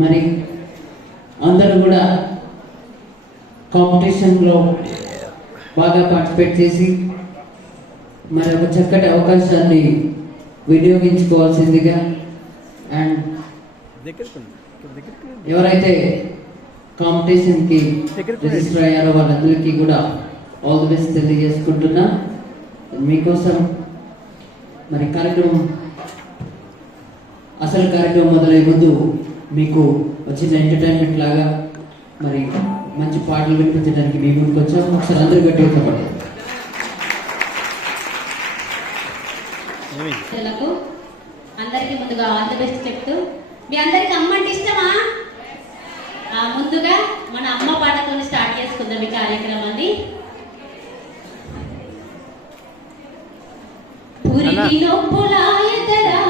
మరి అందరూ కూడా కాంపిటీషన్లో బాగా పార్టిసిపేట్ చేసి మరి ఒక చక్కటి అవకాశాన్ని వినియోగించుకోవాల్సిందిగా అండ్ ఎవరైతే కాంపిటీషన్కి రిజిస్టర్ అయ్యారో వాళ్ళందరికీ కూడా ఆల్ ది బెస్ట్ తెలియజేసుకుంటున్నా. మీకోసం మరి అసలు కార్యక్రమం మొదలయ్యే ముందు మీకు వచ్చిన ఎంటర్టైన్మెంట్ లాగా మరి మంచి పాటలు వినిపించడానికి మీ ముందుకు వచ్చాం. ఒకసారి అందరూ గట్టిగా చెప్పండి. అందరికీ ముందుగా ఆల్ ది బెస్ట్ చెప్తూ, మీ అందరికి అమ్మ అంటే ఇష్టమా? ముందుగా మన అమ్మ పాటతో స్టార్ట్ చేసుకుందాం ఈ కార్యక్రమాన్ని. పురికి నొప్పుల ఎదరా